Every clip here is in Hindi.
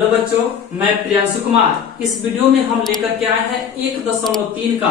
हेलो बच्चों, मैं प्रियांशु कुमार। इस वीडियो में हम लेकर के आए हैं 1.3 का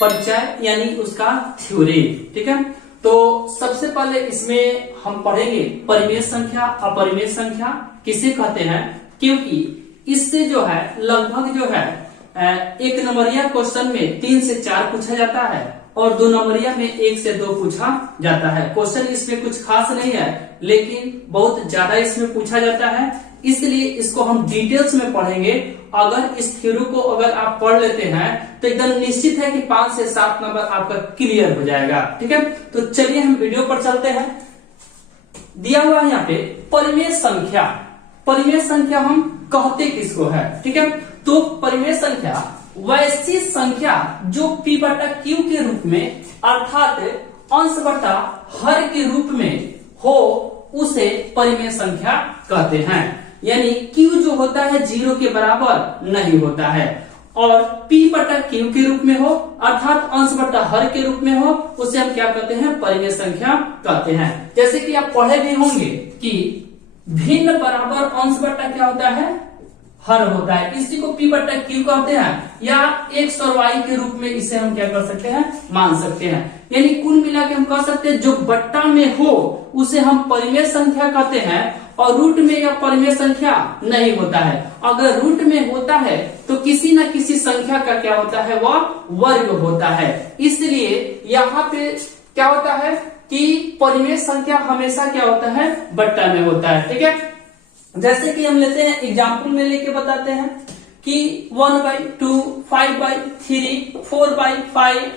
परिचय यानी उसका थ्योरी। ठीक है, तो सबसे पहले इसमें हम पढ़ेंगे परिमेय संख्या अपरिमेय संख्या किसे कहते हैं, क्योंकि इससे जो है लगभग जो है एक नंबरिया क्वेश्चन में 3 से 4 पूछा जाता है और 2 नंबरिया में 1 से 2 पूछा जाता है। क्वेश्चन इसमें कुछ खास नहीं है, लेकिन बहुत ज्यादा इसमें पूछा जाता है, इसलिए इसको हम डिटेल्स में पढ़ेंगे। अगर इस थ्योरी को अगर आप पढ़ लेते हैं तो एकदम निश्चित है कि 5 से 7 नंबर आपका क्लियर हो जाएगा। ठीक है, तो चलिए हम वीडियो पर चलते हैं। दिया हुआ है यहाँ पे परिमेय संख्या। परिमेय संख्या हम कहते किसको है? ठीक है, तो परिमेय संख्या वैसी संख्या जो p बटा q के रूप में अर्थात अंश बटा हर के रूप में हो उसे परिमेय संख्या कहते हैं। यानी q जो होता है 0 के बराबर नहीं होता है और p बटा q के रूप में हो अर्थात अंश बटा हर के रूप में हो उसे हम क्या कहते हैं? परिमेय संख्या कहते हैं। जैसे कि आप पढ़े भी होंगे कि भिन्न बराबर अंश बटा क्या होता है? हर होता है। इसी को p बटा q कहते हैं या x और y के रूप में इसे हम क्या कर सकते हैं? मान सकते हैं। यानी कुल मिला के हम कह सकते हैं जो बट्टा में हो उसे हम परिमेय संख्या कहते हैं और रूट में या परिमेय संख्या नहीं होता है। अगर रूट में होता है तो किसी न किसी संख्या का क्या होता है? वह वर्ग होता है। इसलिए यहाँ पे क्या होता है कि परिमेय संख्या हमेशा क्या होता है? बट्टा में होता है। ठीक है, जैसे कि हम लेते हैं एग्जाम्पल में लेके बताते हैं कि 1/2, 5/3, 4/5,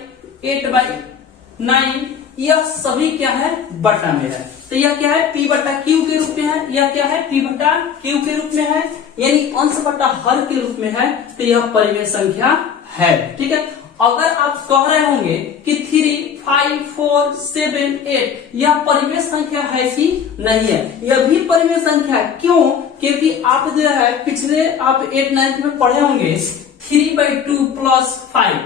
8/9 यह सभी क्या है? बट्टा में है। तो यह क्या है? p बटा q के रूप में है। यह क्या है? p बटा q के रूप में है, यानी अंश बटा हर के रूप में है। तो यह परिमेय संख्या है। ठीक है, अगर आप कह रहे होंगे कि 3, 5, 4, 7, 8 यह परिमेय संख्या है कि नहीं है? यह भी परिमेय संख्या है। क्यों? क्योंकि आप जो है पिछले आप 8, 9 में पढ़े होंगे 3/2 प्लस 5,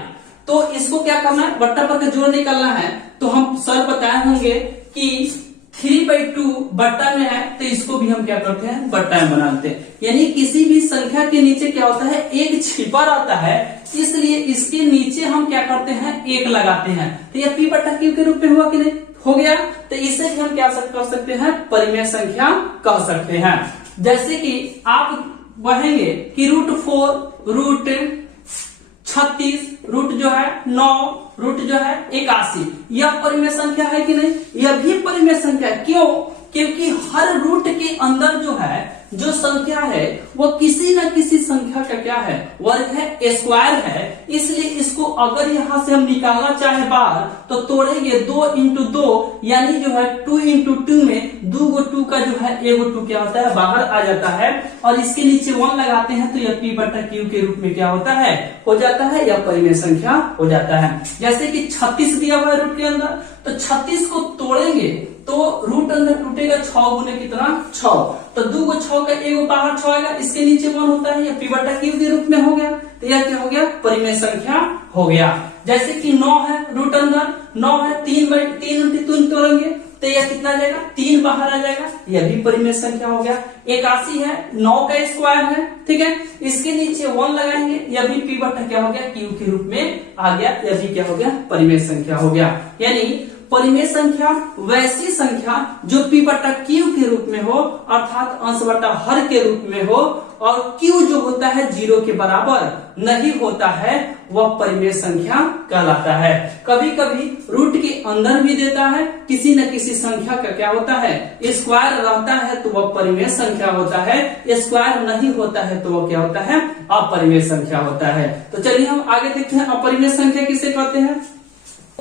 तो इसको क्या करना है? बट्टा पर जोड़ निकालना है। तो हम सर बताए होंगे कि 3/2 बट्टा में है तो इसको भी हम क्या करते हैं? बट्टा में बनाते हैं। यानी किसी भी संख्या के नीचे क्या होता है? एक छिपा रहता है, इसलिए इसके नीचे हम क्या करते हैं? 1 लगाते हैं। तो यह p बटा q के रूप में हुआ कि नहीं? हो गया। तो इसे भी हम क्या कर सकते हैं? परिमेय संख्या कह सकते हैं। जैसे कि आप बढ़ेंगे कि √4, √36, रूट जो है 9, रूट जो है 81, यह परिमेय संख्या है कि नहीं? यह भी परिमेय संख्या है। क्यों? क्योंकि हर रूट के अंदर जो है जो संख्या है वो किसी न किसी संख्या का क्या है? वर्ग है, स्क्वायर है। इसलिए इसको अगर यहां से हम निकालना चाहे बाहर तो तोड़ेंगे 2 × 2 यानी जो है 2 × 2 में 2 गो 2 का जो है 1 गो 2 क्या होता है? बाहर आ जाता है और इसके नीचे 1 लगाते हैं तो यह p बटा q के रूप में क्या होता है? हो जाता है, यह परिमेय संख्या हो जाता है। जैसे कि 36 दिया हुआ है रूट के अंदर, तो 36 को तोड़ेंगे तो रूट अंदर टूटेगा 6 गुने कितना? 6। तो 2 को 6 का 1 बाहर 6 आएगा, इसके नीचे 1 होता है, यह p बटा q के रूप में हो गया। तो यह क्या हो गया? परिमेय संख्या हो गया। जैसे कि 9 है, रूट अंदर 9 है, 3/3 तोड़ेंगे तो यह कितना आ जाएगा? 3 बाहर आ जाएगा, यह भी परिमेय संख्या हो गया। 81 है, 9 का स्क्वायर है। ठीक है, इसके नीचे 1 लगाएंगे, यह भी p बटा क्या हो गया? q के रूप में आ गया, यह भी क्या हो गया? परिमेय संख्या हो गया। यानी परिमेय संख्या वैसी संख्या जो p बटा q के रूप में हो अर्थात अंश बटा हर के रूप में हो और q जो होता है 0 के बराबर नहीं होता है, वह परिमेय संख्या कहलाता है। कभी कभी रूट के अंदर भी देता है, किसी न किसी संख्या का क्या होता है? स्क्वायर रहता है तो वह परिमेय संख्या होता है, स्क्वायर नहीं होता है तो वह क्या होता है? अपरिमेय संख्या होता है। तो चलिए हम आगे देखते हैं अपरिमेय संख्या किसे कहते हैं।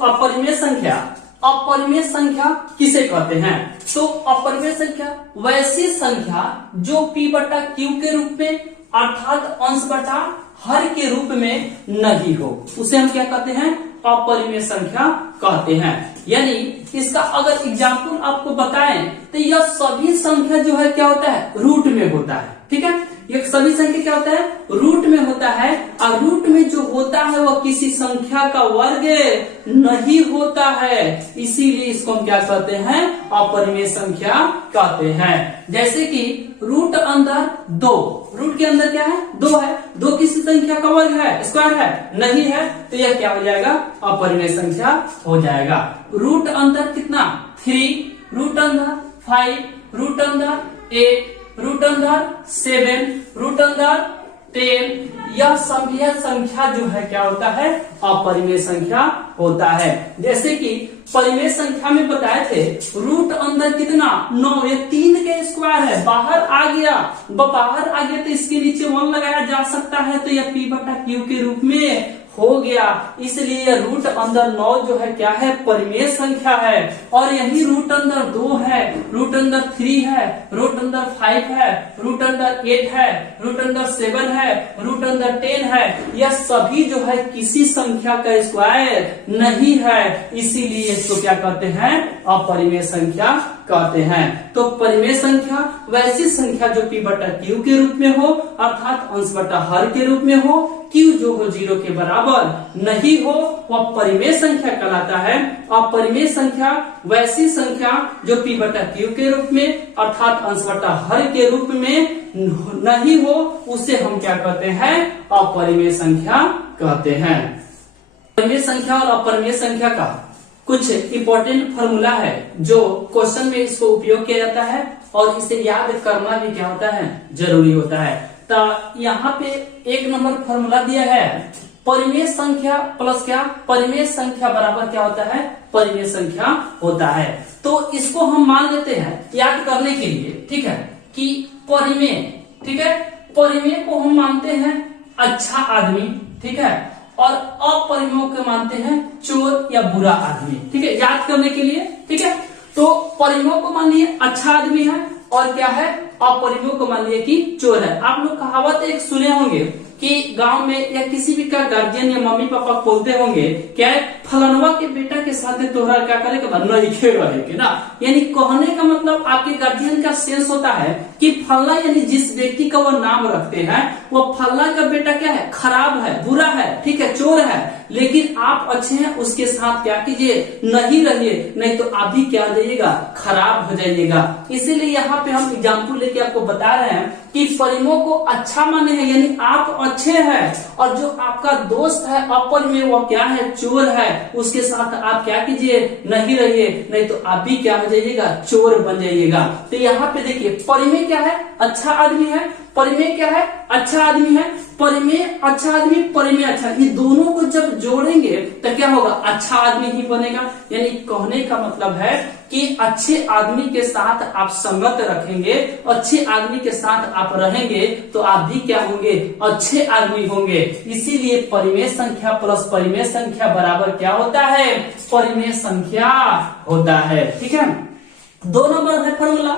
अपरिमेय संख्या किसे कहते हैं? तो अपरिमेय संख्या वैसी संख्या जो p बटा q के रूप में अर्थात अंश बटा हर के रूप में नहीं हो उसे हम क्या कहते हैं? अपरिमेय संख्या कहते हैं। यानी इसका अगर एग्जाम्पल आपको बताएं तो यह सभी संख्या जो है क्या होता है? रूट में होता है। ठीक है, ये सभी संख्या क्या होता है, रूट में होता है, और रूट में जो होता है वह किसी संख्या का वर्ग नहीं होता है, इसीलिए इसको हम क्या कहते हैं, अपरिमेय संख्या कहते हैं। जैसे कि रूट अंदर 2, रूट के अंदर क्या है, 2 है, 2 किसी संख्या का वर्ग है, स्क्वायर है नहीं है, तो यह क्या हो जाएगा, अपरिमेय संख्या हो जाएगा। रूट अंदर कितना 3, रूट अंदर 5, रूट अंदर 8, रूट अंदर 7, रूट अंदर 10, यह सभी संख्या जो है क्या होता है, अपरिमेय संख्या होता है। जैसे कि परिमेय संख्या में बताए थे रूट अंदर कितना 9, ये 3 के स्क्वायर है, बाहर आ गया तो इसके नीचे 1 लगाया जा सकता है, तो यह P/Q के रूप में हो गया, इसलिए रूट अंदर 9 जो है क्या है, परिमेय संख्या है। और यही रूट अंदर 2 है, रूट अंदर 3 है, रूट अंदर 5 है, रूट अंदर 8 है, रूट अंदर 7 है, रूट अंदर 10 है, यह सभी जो है किसी संख्या का स्क्वायर नहीं है, इसीलिए इसको क्या कहते हैं, अपरिमेय संख्या कहते हैं। तो परिमेय संख्या वैसी संख्या जो P/Q के रूप में हो, अर्थात अंश बटा हर के रूप में हो, Q जो हो 0 के बराबर नहीं हो, वह परिमेय संख्या कहलाता है। अपरिमेय संख्या वैसी संख्या जो P/Q के रूप में अर्थात अंश बटा हर के रूप में नहीं हो, उसे हम क्या कहते हैं, अपरिमेय संख्या कहते हैं। परिमेय संख्या और अपरिमेय संख्या का कुछ इंपॉर्टेंट फॉर्मूला है जो क्वेश्चन में इसको उपयोग किया जाता है, और इसे याद करना भी क्या होता है, जरूरी होता है। तो यहाँ पे 1 नंबर फॉर्मूला दिया है, परिमेय संख्या प्लस क्या, परिमेय संख्या बराबर क्या होता है, परिमेय संख्या होता है। तो इसको हम मान लेते हैं याद करने के लिए, ठीक है, कि परिमेय, ठीक है, परिमेय को हम मानते हैं अच्छा आदमी, ठीक है, और अपरिमेय को मानते हैं चोर या बुरा आदमी, ठीक है, याद करने के लिए, ठीक है। तो परिमेय को मान लिए अच्छा आदमी है, और क्या है, अपरिमेय को मान लिए कि चोर है। आप लोग कहावत एक सुने होंगे कि गांव में या किसी भी का गार्जियन या मम्मी पापा बोलते होंगे क्या है, फलनवा के बेटा के साथ तोहरा क्या करे के नहीं खेल रहे के ना, यानी कहने का मतलब आपके गार्जियन का सेंस होता है कि फलना यानी जिस व्यक्ति का वो नाम रखते हैं वो फलना का बेटा क्या है, खराब है, बुरा है, ठीक है, चोर है, लेकिन आप अच्छे हैं, उसके साथ क्या कीजिए, नहीं रहिए, नहीं तो आप भी क्या हो जाइएगा, खराब हो जाइएगा। इसीलिए यहाँ पे हम एग्जाम्पल लेके आपको बता रहे हैं कि परिमेय को अच्छा माने हैं, यानी आप अच्छे हैं, और जो आपका दोस्त है अपरिमेय वो क्या है, चोर है, उसके साथ आप क्या कीजिए, नहीं रहिए, नहीं तो आप भी क्या हो जाइएगा, चोर बन जाइएगा। तो यहाँ पे देखिए परिमेय क्या है, अच्छा आदमी है, परिमेय क्या है, अच्छा आदमी है, परिमेय अच्छा आदमी, परिमेय अच्छा, ये दोनों को जब जोड़ेंगे तो क्या होगा, अच्छा आदमी ही बनेगा। यानी कहने का मतलब है कि अच्छे आदमी के साथ आप संगत रखेंगे, अच्छे आदमी के साथ आप रहेंगे, तो आप भी क्या होंगे, अच्छे आदमी होंगे। इसीलिए परिमेय संख्या प्लस परिमेय संख्या बराबर क्या होता है, परिमेय संख्या होता है, ठीक है। 2 नंबर है फॉर्मूला,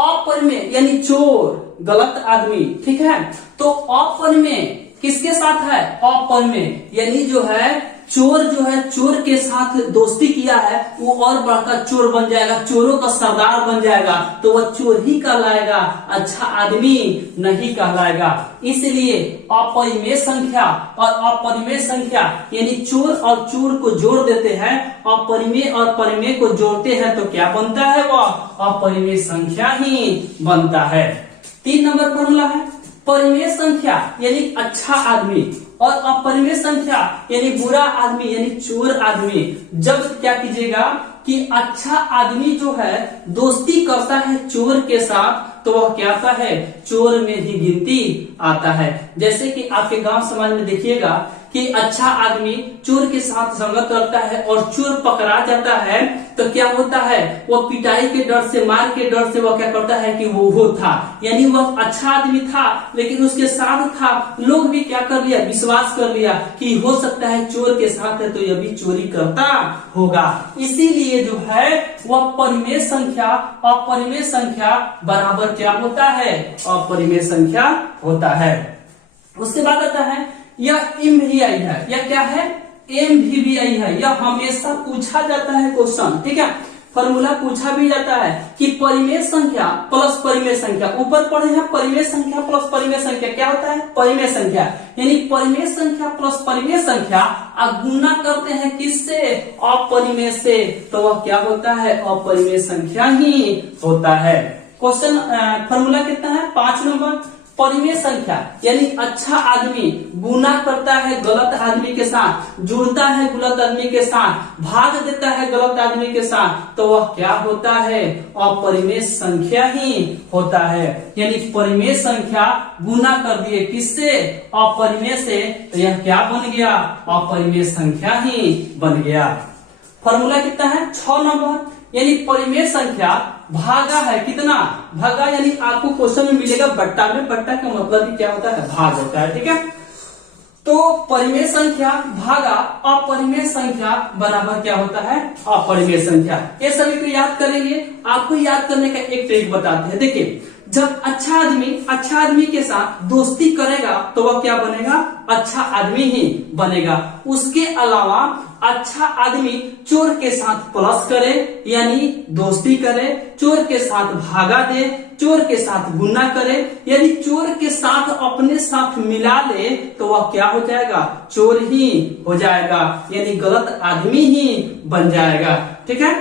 अपरिमेय यानी चोर, गलत आदमी, ठीक है। तो अपरिमेय किसके साथ है, अपरिमेय यानी जो है चोर, जो है चोर के साथ दोस्ती किया है वो और बड़का चोर बन जाएगा, चोरों का सरदार बन जाएगा, तो वह चोर ही कहलाएगा, अच्छा आदमी नहीं कहलाएगा। इसलिए अपरिमेय संख्या और अपरिमेय संख्या यानी चोर और चोर को जोड़ देते हैं, अपरिमेय और परिमेय को जोड़ते हैं तो क्या बनता है, वह अपरिमेय संख्या ही बनता है। 3 नंबर फॉर्मूला है, परिमेय संख्या यानी अच्छा आदमी और अपरिमेय संख्या यानी बुरा आदमी यानी चोर आदमी। जब क्या कीजिएगा कि अच्छा आदमी जो है दोस्ती करता है चोर के साथ, तो वह क्या आता है, चोर में ही गिनती आता है। जैसे कि आपके गांव समाज में देखिएगा कि अच्छा आदमी चोर के साथ संगत रखता है और चोर पकड़ा जाता है, तो क्या होता है, वो पिटाई के डर से, मार के डर से वो क्या करता है कि वो था, यानी वह अच्छा आदमी था लेकिन उसके साथ था, लोग भी क्या कर लिया, विश्वास कर लिया कि हो सकता है चोर के साथ है तो यह भी चोरी करता होगा। इसीलिए जो है वह परिमेय संख्या अपरिमेय संख्या बराबर क्या होता है, अपरिमेय संख्या होता है। उसके बाद आता है यह MVI है, यह क्या है, MVVI है, यह हमेशा पूछा जाता है क्वेश्चन, ठीक है। फॉर्मूला पूछा भी जाता है कि परिमेय संख्या प्लस परिमेय संख्या, ऊपर पढ़े हैं परिमेय संख्या प्लस परिमेय संख्या, क्या होता है परिमेय संख्या, यानी परिमेय संख्या प्लस परिमेय संख्या आप गुना करते हैं किससे, अपरिमेय से, तो वह क्या होता है अपरिमेय संख्या ही होता है। क्वेश्चन फॉर्मूला कितना है 5 नंबर, परिमेय संख्या यानी अच्छा आदमी गुना करता है गलत आदमी के साथ, जुड़ता है गलत आदमी के साथ, भाग देता है गलत आदमी के साथ, तो वह क्या होता है अपरिमेय संख्या ही होता है। यानी परिमेय संख्या गुना कर दिए किससे अपरिमेय से, तो यह क्या बन गया अपरिमेय संख्या ही बन गया। फॉर्मूला कितना है 6 नंबर, यानी परिमेय संख्या भागा है कितना, भागा यानी आपको क्वेश्चन में मिलेगा बट्टा में, बट्टा का मतलब ही क्या होता है भाग होता है, ठीक है। तो परिमेय संख्या भागा अपरिमेय संख्या बराबर क्या होता है अपरिमेय संख्या। ये सभी को याद करेंगे। आपको याद करने का एक ट्रिक बताते हैं, देखिए जब अच्छा आदमी के साथ दोस्ती करेगा तो वह क्या बनेगा अच्छा आदमी ही बनेगा। उसके अलावा अच्छा आदमी चोर के साथ प्लस करे यानी दोस्ती करे, चोर के साथ भागा दे, चोर के साथ गुना करे, यदि चोर के साथ अपने साथ मिला ले तो वह क्या हो जाएगा चोर ही हो जाएगा, यानी गलत आदमी ही बन जाएगा, ठीक है।